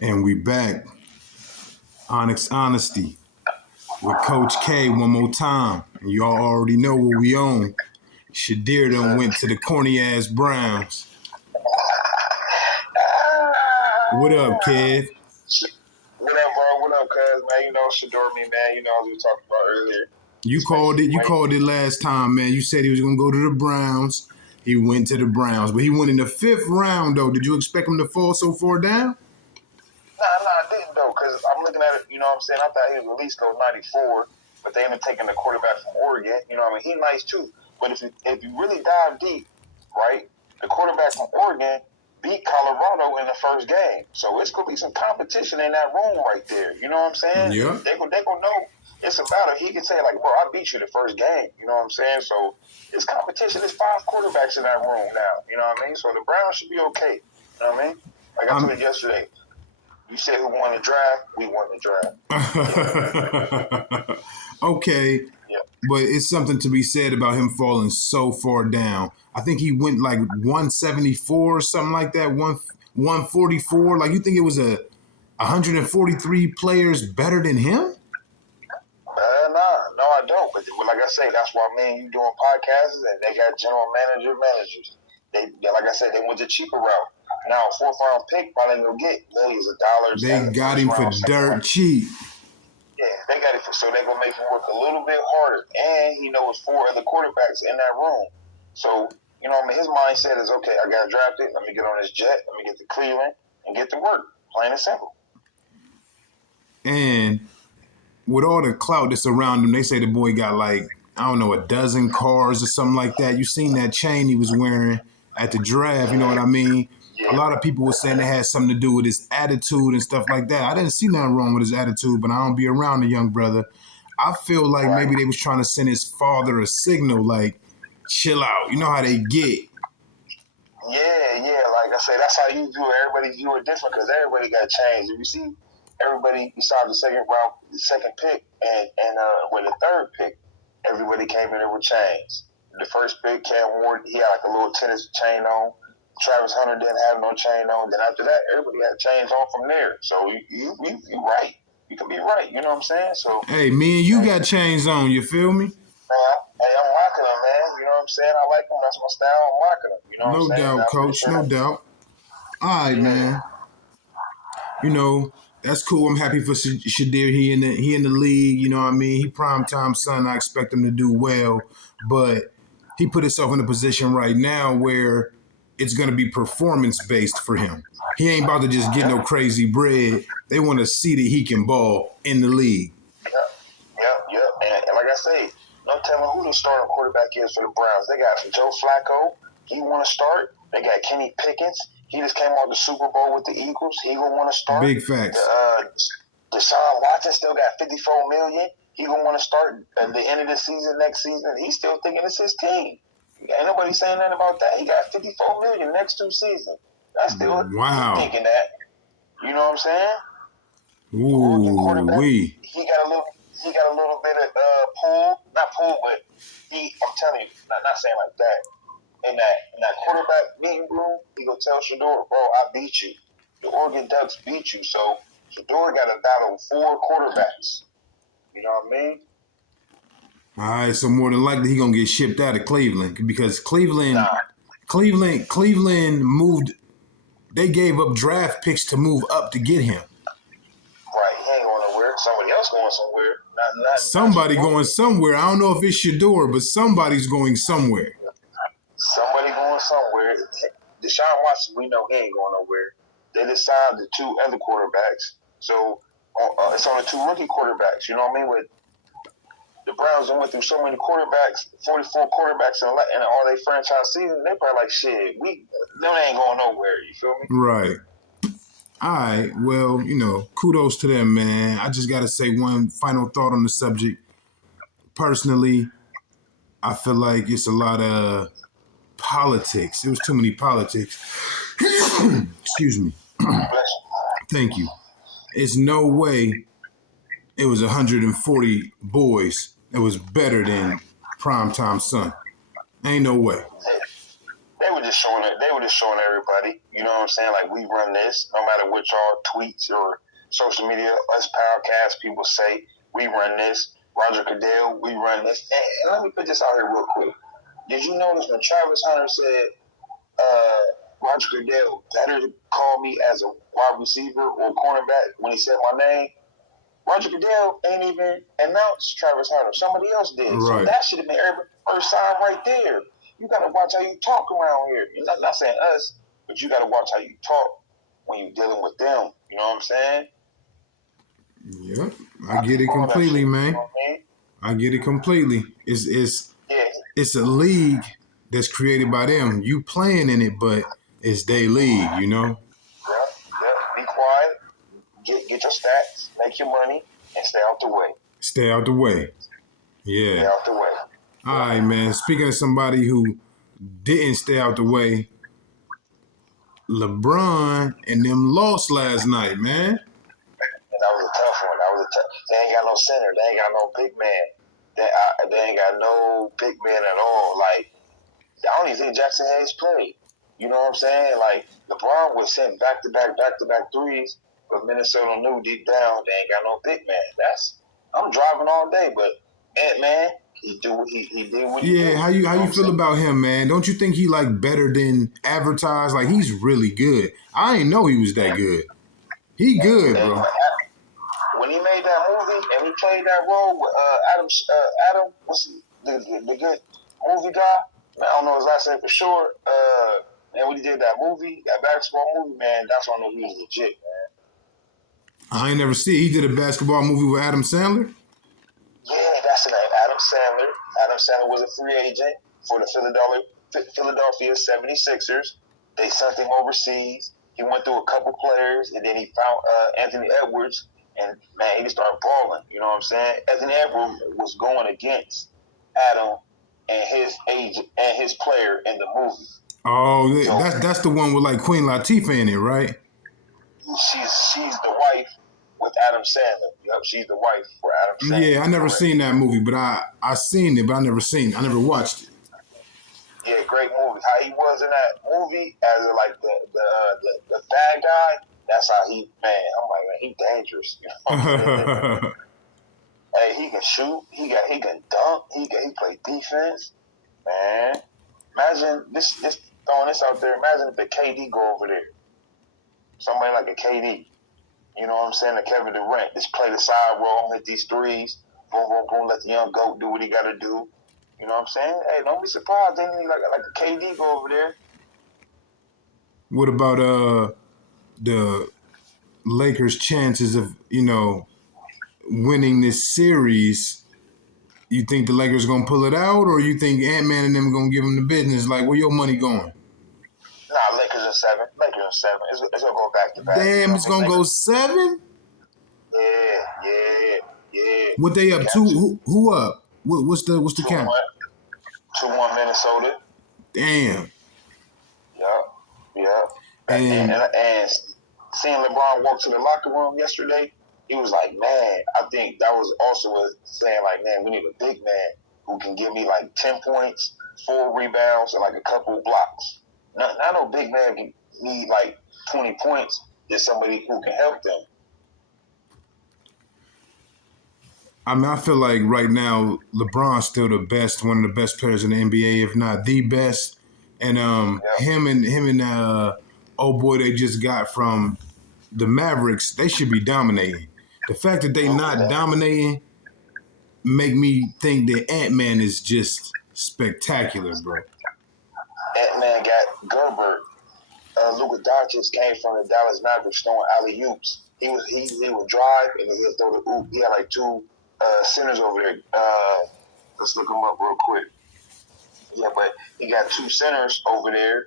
And we back. Onyx Honesty with Coach K one more time. And y'all already know what we own. Shadir done went to the corny ass Browns. What up, kid? What up, bro? What up, cuz, man? You know, Shador me, man. You know, as we talked about earlier. You called it. You called it last time, man. You said he was gonna go to the Browns. He went to the Browns, but he went in the 5th round, though. Did you expect him to fall so far down? Nah, I didn't, though, because I'm looking at it, you know what I'm saying? I thought he was at least go 94, but they ended up taking the quarterback from Oregon. You know what I mean? He nice, too. But if you really dive deep, right, the quarterback from Oregon beat Colorado in the first game. So it's going to be some competition in that room right there. You know what I'm saying? Yeah. They gonna know it's about it. He can say, like, bro, I beat you the first game. You know what I'm saying? So it's competition. There's 5 quarterbacks in that room now. You know what I mean? So the Browns should be okay. You know what I mean? Like I told you yesterday, you said who won the draft, we won the draft. Okay. Yeah. But it's something to be said about him falling so far down. I think he went like 174 or something like that, 144. Like, you think it was 143 players better than him? No, I don't. But like I say, that's why me and you doing podcasts, and they got general managers. They like I said, they went the cheaper route. Now, a 4th round pick, probably gonna get millions of dollars. They got him for dirt cheap. Yeah, they got it so they're gonna make him work a little bit harder. And he knows 4 other quarterbacks in that room. So, you know, I mean, his mindset is, okay, I got drafted, let me get on this jet, let me get to Cleveland and get to work. Plain and simple. And with all the clout that's around him, they say the boy got like, I don't know, a dozen cars or something like that. You seen that chain he was wearing at the draft, you know what I mean? Yeah. A lot of people were saying it had something to do with his attitude and stuff like that. I didn't see nothing wrong with his attitude, but I don't be around the young brother. I feel like maybe they was trying to send his father a signal, like, chill out. You know how they get. Yeah. Like I say, that's how you view it. Everybody view it different because everybody got changed. If you see everybody besides the second round, the second pick, and with the 3rd pick, everybody came in there with chains. The first pick, Cam Ward, he had like a little tennis chain on. Travis Hunter didn't have no chain on. Then after that, everybody had chains on from there. So you right. You can be right. You know what I'm saying? So hey, me and you got chains on. You feel me? Hey, I'm rocking them, man. You know what I'm saying? I like them. That's my style. I'm rocking them. You know what I'm saying? No doubt, Coach. No doubt. All right, man. You know, that's cool. I'm happy for Shadir. He in the league. You know what I mean? He primetime son. I expect him to do well, but he put himself in a position right now where it's going to be performance based for him. He ain't about to just get no crazy bread. They want to see that he can ball in the league. Yep. And like I say, no telling who the starting quarterback is for the Browns. They got Joe Flacco. He want to start. They got Kenny Pickens. He just came out the Super Bowl with the Eagles. He gonna want to start. Big facts. Deshaun Watson still got $54 million. He gonna want to start at the end of the season, next season. He's still thinking it's his team. Ain't nobody saying nothing about that. He got $54 million next 2 seasons. That's still thinking that. You know what I'm saying? Ooh, he got a little bit of not pull, but I'm telling you, not saying like that. In that quarterback meeting room, he gonna tell Shador, bro, I beat you. The Oregon Ducks beat you. So Shador got to battle 4 quarterbacks. You know what I mean? All right, so more than likely he gonna get shipped out of Cleveland because Cleveland moved. They gave up draft picks to move up to get him. Right, he ain't going nowhere. Somebody else going somewhere. Somebody going somewhere. I don't know if it's Shador, but somebody's going somewhere. Somebody going somewhere. Deshaun Watson, we know he ain't going nowhere. They decided the 2 other quarterbacks. So it's on the 2 rookie quarterbacks. You know what I mean? With the Browns went through so many quarterbacks, 44 quarterbacks in all their franchise season. They probably like, shit, them ain't going nowhere. You feel me? Right. All right. Well, you know, kudos to them, man. I just got to say one final thought on the subject. Personally, I feel like it's a lot of politics. It was too many politics. Excuse me. Thank you. It's no way it was 140 boys that was better than Primetime Son. Ain't no way. They were just showing it. They were just showing everybody. You know what I'm saying? Like, we run this, no matter what y'all tweets or social media, us podcast people say, we run this. Roger Goodell, we run this. And let me put this out here real quick. Did you notice when Travis Hunter said, Roger Goodell better call me as a wide receiver or cornerback when he said my name? Roger Goodell ain't even announced Travis Hunter. Somebody else did. Right. So that should have been every first sign right there. You got to watch how you talk around here. You're not saying us, but you got to watch how you talk when you're dealing with them. You know what I'm saying? Yep, I get it completely, man. You know what I mean? I get it completely. It's a league that's created by them. You playing in it, but it's their league, you know? Be quiet. Get your stats. Make your money. And stay out the way. Stay out the way. Yeah. Stay out the way. All right, man. Speaking of somebody who didn't stay out the way, LeBron and them lost last night, man. And that was a tough one. They ain't got no center. They ain't got no big man. They ain't got no big man at all. Like, I don't even think Jackson Hayes played. You know what I'm saying? Like, LeBron was sending back-to-back threes, but Minnesota knew deep down they ain't got no big man. I'm driving all day, but Ant-Man, he did what he did. Yeah, how you feel about him, man? Don't you think he like better than advertised? Like, he's really good. I didn't know he was that good. He good, bro. When he made that movie and he played that role with Adam, what's the good movie guy? Man, I don't know his last name for sure. And when he did that movie, that basketball movie, man, that's when I knew he was legit, man. I ain't never see. He did a basketball movie with Adam Sandler. Yeah, that's the name, Adam Sandler. Adam Sandler was a free agent for the Philadelphia 76ers. They sent him overseas. He went through a couple players, and then he found Anthony Edwards, and, man, he just started balling. You know what I'm saying? Anthony Edwards was going against Adam and his agent and his player in the movie. Oh, so, that's the one with, like, Queen Latifah in it, right? She's the wife with Adam Sandler. Yep, she's the wife for Adam Sandler. Yeah, I never seen that movie, but I seen it, but I never watched it. Yeah, great movie. How he was in that movie as the bad guy. That's how he, man. I'm like, man, he dangerous. You know? Hey, he can shoot. He can dunk. He play defense. Man, imagine this throwing this out there. Imagine if the KD go over there. Somebody like a KD. You know what I'm saying? A Kevin Durant. Just play the side role, hit these threes. Boom, boom, boom. Let the young GOAT do what he got to do. You know what I'm saying? Hey, don't be surprised. They need like a KD go over there. What about the Lakers' chances of, winning this series? You think the Lakers gonna pull it out, or you think Ant-Man and them gonna give them the business? Like, where your money going? Nah, Lakers in 7. It's gonna go back to back. Damn, it's gonna go 7? Yeah. What they up to? Who up? What's the count? 2-1 Minnesota. Damn. Yep. And seeing LeBron walk to the locker room yesterday, he was like, man, I think that was also saying, like, man, we need a big man who can give me like 10 points, 4 rebounds, and like a couple blocks. Not no big man can need like 20 points. Just somebody who can help them. I mean, I feel like right now LeBron's still the best, one of the best players in the NBA, if not the best. And him and old boy they just got from the Mavericks, they should be dominating. The fact that they not dominating make me think that Ant-Man is just spectacular, bro. Ant-Man got Gerber. Luka Doncic came from the Dallas Mavericks throwing alley-oops. He would drive and he would throw the oop. He had like 2 centers over there. Let's look them up real quick. Yeah, but he got 2 centers over there,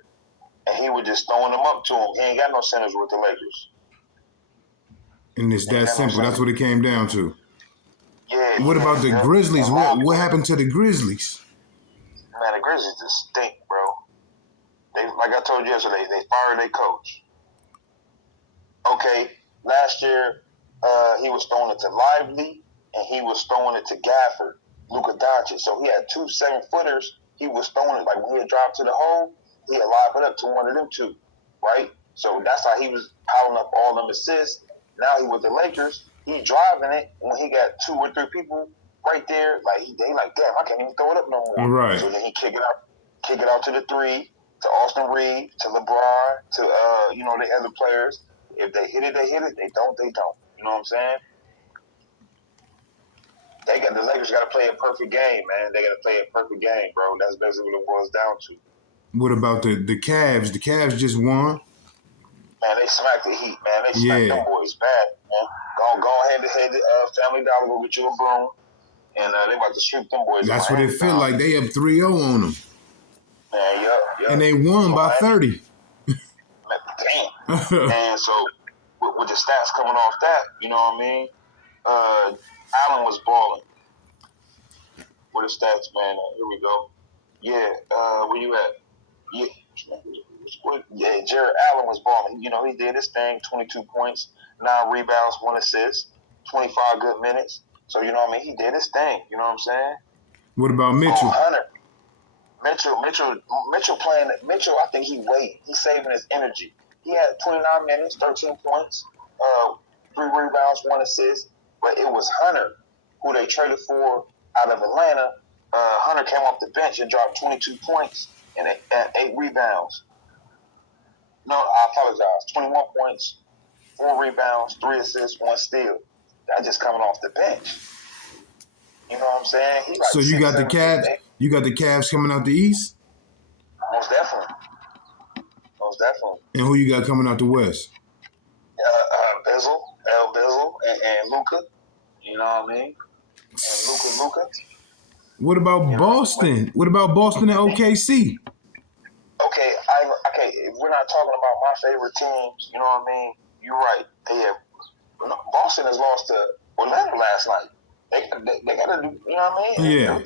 and he was just throwing them up to him. He ain't got no centers with the Lakers. And it's that simple. That's what it came down to. Yeah. What about the Grizzlies? What happened to the Grizzlies? Man, the Grizzlies just stink, bro. They, like I told you yesterday, they fired their coach. Okay, last year he was throwing it to Lively, and he was throwing it to Gafford, Luka Doncic. So he had 2 7-footers. He was throwing it like when he had dropped to the hole. he'll lob it up to one of them two, right? So that's how he was piling up all them assists. Now he with the Lakers, he driving it when he got 2 or 3 people right there. Like they like, damn, I can't even throw it up no more. Right. So then he kick it out to the 3, to Austin Reed, to LeBron, to the other players. If they hit it, they hit it. They don't, they don't. You know what I'm saying? The Lakers got to play a perfect game, man. They got to play a perfect game, bro. That's basically what it boils down to. What about the Cavs? The Cavs just won. Man, they smacked the Heat, man. They smacked them boys bad, man. Go ahead to Family Dollar, go get you a broom, and they about to sweep them boys. That's what it feel like. They up 3-0 on them. Man, yeah. And they won by 30. Damn. And so, with the stats coming off that, you know what I mean? Allen was balling. What the stats, man? Here we go. Yeah, where you at? Yeah, Jared Allen was balling. You know, he did his thing, 22 points, 9 rebounds, 1 assist, 25 good minutes. So, you know what I mean? He did his thing. You know what I'm saying? What about Mitchell? Hunter. Mitchell playing. Mitchell, I think he's saving his energy. He had 29 minutes, 13 points, 3 rebounds, 1 assist. But it was Hunter, who they traded for out of Atlanta. Hunter came off the bench and dropped 22 points and 8 rebounds. No, I apologize. 21 points, 4 rebounds, 3 assists, 1 steal. That just coming off the bench. You know what I'm saying? So you got the Cavs. You got the Cavs coming out the East. Most definitely. And who you got coming out the West? Bizzle, and Luka. You know what I mean? And Luka. What about Boston? What about Boston and OKC? Okay, if we're not talking about my favorite teams, you know what I mean? You're right. Boston has lost to Orlando last night. They gotta do, you know what I mean? Yeah.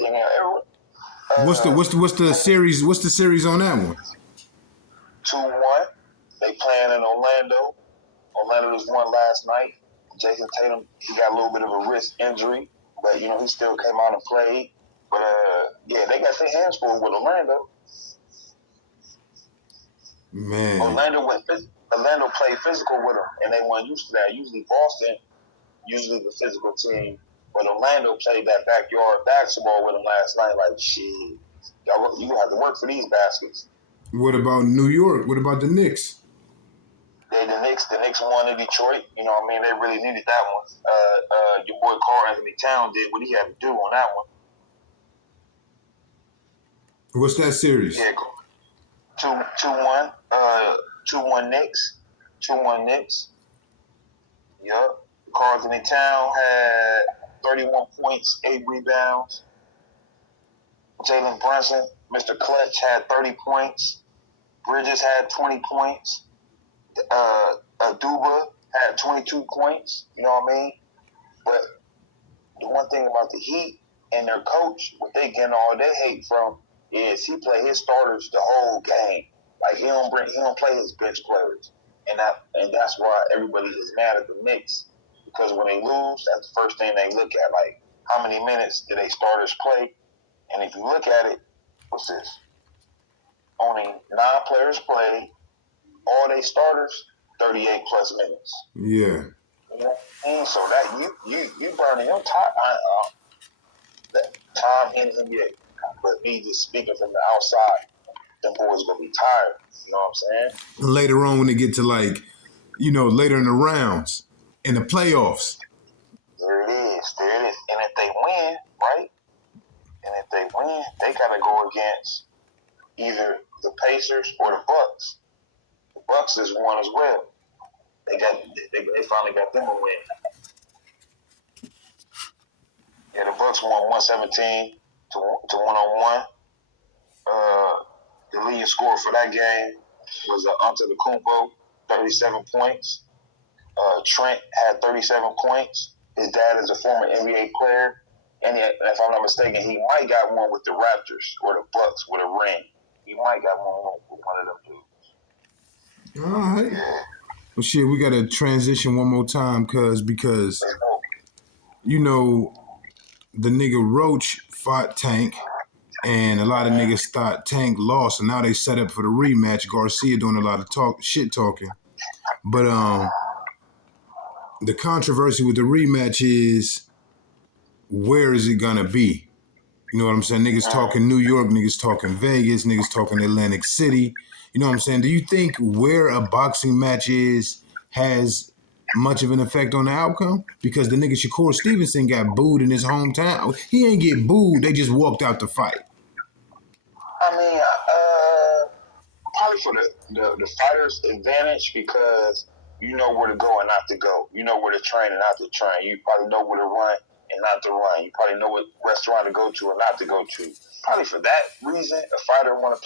What's the series? What's the series on that one? 2-1. They playing in Orlando. Orlando just won last night. Jason Tatum, he got a little bit of a wrist injury, but you know he still came out and played. But they got their hands full with Orlando. Man. Orlando played physical with them, and they weren't used to that. Usually Boston, the physical team, but Orlando played that backyard basketball with them last night. Like, shit, you gonna have to work for these baskets. What about New York? What about the Knicks? The Knicks won in Detroit. You know what I mean? They really needed that one. Your boy Karl Anthony Towns did what he had to do on that one. What's that series? Yeah, 2-1. 2-1 Knicks. 2-1 Knicks. Yup. Karl Anthony Towns had 31 points, 8 rebounds. Jalen Brunson, Mr. Clutch, had 30 points. Bridges had 20 points. Aduba had 22 points. You know what I mean? But the one thing about the Heat and their coach, what they getting all their hate from is he play his starters the whole game. Like he don't play his bench players, and that's why everybody is mad at the Knicks, because when they lose, that's the first thing they look at. Like, how many minutes did they starters play? And if you look at it, what's this? Only 9 players played. All they starters, 38 plus minutes. Yeah. You know? So that you burning your time in the NBA. But me just speaking from the outside, them boys gonna be tired. You know what I'm saying? Later on, when they get to later in the rounds, in the playoffs. There it is. And if they win, right? They gotta go against either the Pacers or the Bucks. The Bucks is one as well. They finally got them a win. Yeah, the Bucks won 117 to 101. The leading scorer for that game was Antetokounmpo, 37 points. Trent had 37 points. His dad is a former NBA player, and if I'm not mistaken, he might got one with the Raptors or the Bucks with a ring. He might got one with one of them dudes. All right. Well, shit, we got to transition one more time, because the nigga Roach fought Tank, And a lot of niggas thought Tank lost, and now they set up for the rematch. Garcia doing a lot of shit talking. But the controversy with the rematch is, where is it gonna be? You know what I'm saying? Niggas talking New York, niggas talking Vegas, niggas talking Atlantic City. You know what I'm saying? Do you think where a boxing match is has much of an effect on the outcome? Because the nigga Shakur Stevenson got booed in his hometown. He ain't get booed, they just walked out the fight. I mean, probably for the fighter's advantage, because you know where to go and not to go. You know where to train and not to train. You probably know where to run and not to run. You probably know what restaurant to go to and not to go to. Probably for that reason, a fighter want to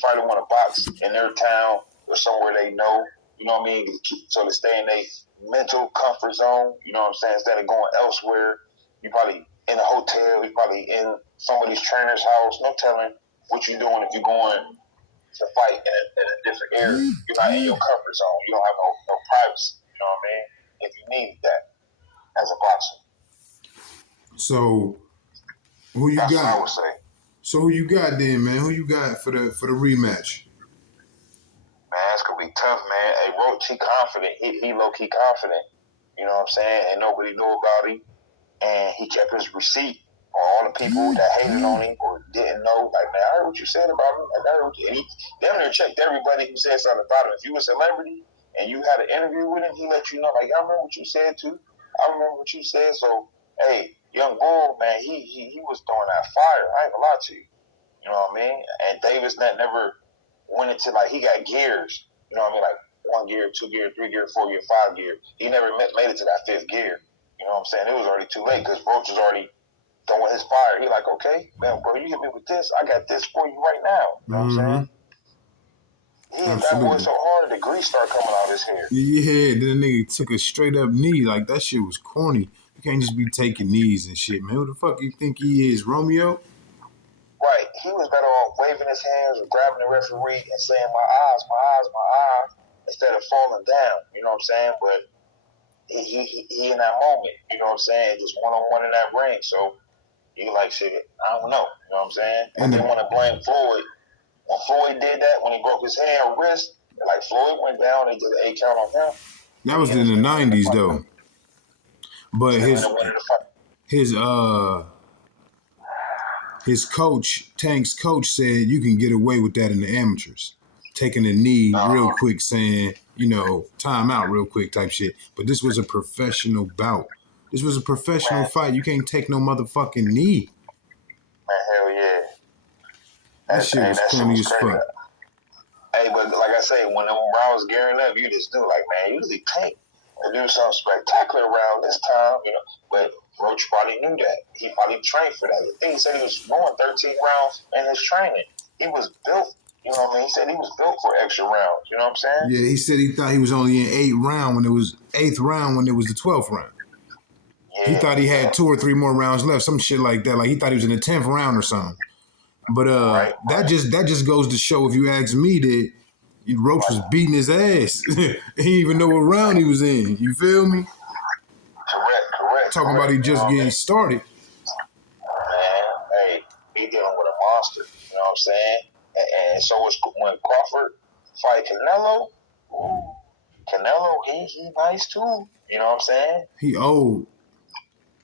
fighter want to box in their town or somewhere they know. You know what I mean? So to stay in their mental comfort zone. You know what I'm saying? Instead of going elsewhere, you probably in a hotel. You probably in somebody's trainer's house. No telling what you're doing if you're going to fight in a different area. You're not in your comfort zone. You don't have no privacy. You know what I mean? If you need that as a boxer. So who you That's got? what I would say. So who you got then, man? Who you got for the rematch? Man, it's gonna be tough, man. Hey, Roach, he confident. He low key confident. You know what I'm saying? And nobody knew about him. And he kept his receipt on all the people that hated on him or didn't know. Like, man, I heard what you said about him. Like, I heard what you, and he damn near checked everybody who said something about him. If you were a celebrity and you had an interview with him, he let you know, like, I remember what you said too. I remember what you said. So, hey, young Bull, man, he was throwing that fire. I ain't gonna lie to you. You know what I mean? And Davis never went into, like, he got gears. You know what I mean? Like 1 gear, 2 gear, 3 gear, 4 gear, 5 gear. He never made it to that 5th gear. You know what I'm saying? It was already too late because Roach was already throwing his fire. He like, okay, man, bro, you hit me with this. I got this for you right now. You know what I'm saying? He hit that boy so hard, the grease started coming out his hair. Yeah, then the nigga took a straight up knee. Like, that shit was corny. You can't just be taking knees and shit, man. Who the fuck you think he is, Romeo? Right. He was better off waving his hands or grabbing the referee and saying, my eyes, my eyes, my eyes, instead of falling down. You know what I'm saying? But he in that moment, you know what I'm saying? Just one-on-one in that ring. So he like, shit, I don't know. You know what I'm saying? And they want to blame Floyd. When Floyd did that, when he broke his hand or wrist, like Floyd went down, they did an 8 count on him. That was in the 90s though. But his coach, Tank's coach, said you can get away with that in the amateurs. Taking a knee real quick, saying, you know, time out real quick type shit. But this was a professional bout. This was a professional fight. You can't take no motherfucking knee. Man, hell yeah. That shit was corny as fuck. Hey, but like I say, when Brown was gearing up, you just knew, like, man, usually Tank will do something spectacular around this time, you know. But Roach probably knew that. He probably trained for that. I think he said he was going 13 rounds in his training. He was built, you know what I mean? He said he was built for extra rounds, you know what I'm saying? Yeah, he said he thought he was only in 8th round when it was 8th round when it was the 12th round. Yeah, he thought he had 2 or 3 more rounds left, some shit like that. Like he thought he was in the 10th round or something. But that just goes to show, if you ask me, that Roach was beating his ass. He didn't even know what round he was in. You feel me? Correct. Talking about he just getting started. Man, hey, he dealing with a monster. You know what I'm saying? And so was when Crawford fight Canelo. Canelo, he nice too. You know what I'm saying? He old.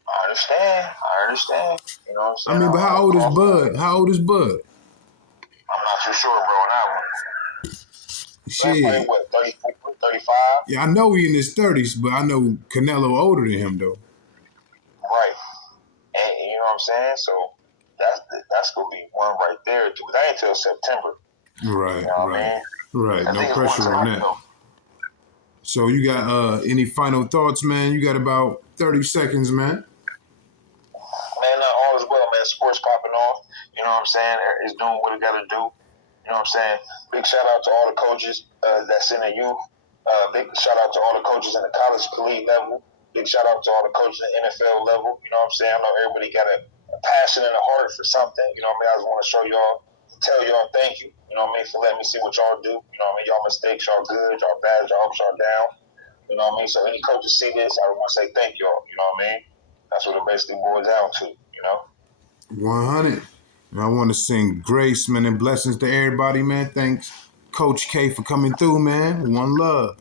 I understand. You know what I'm saying? I mean, but how old is Bud? How old is Bud? I'm not too sure, bro, on that one. Shit. Like, what, 35? Yeah, I know he in his 30s, but I know Canelo older than him, though. Right. And you know what I'm saying? So that's going to be one right there. But that ain't until September. Right, you know what I mean? Right. No pressure on that. Though. So you got any final thoughts, man? You got about 30 seconds, man. Man, all is well, man. Sports popping off. You know what I'm saying? It's doing what it got to do. You know what I'm saying? Big shout out to all the coaches that's in the youth. Big shout out to all the coaches in the college collegiate level. Big shout out to all the coaches in the NFL level. You know what I'm saying? I know everybody got a passion and a heart for something. You know what I mean? I just want to show y'all, tell y'all thank you. You know what I mean? For letting me see what y'all do. You know what I mean? Y'all mistakes, y'all good, y'all bad, y'all ups, y'all down. You know what I mean? So any coaches see this, I want to say thank y'all. You know what I mean? That's what it basically boils down to, you know? 100. And I want to sing grace, man, and blessings to everybody, man. Thanks, Coach K, for coming through, man. One love.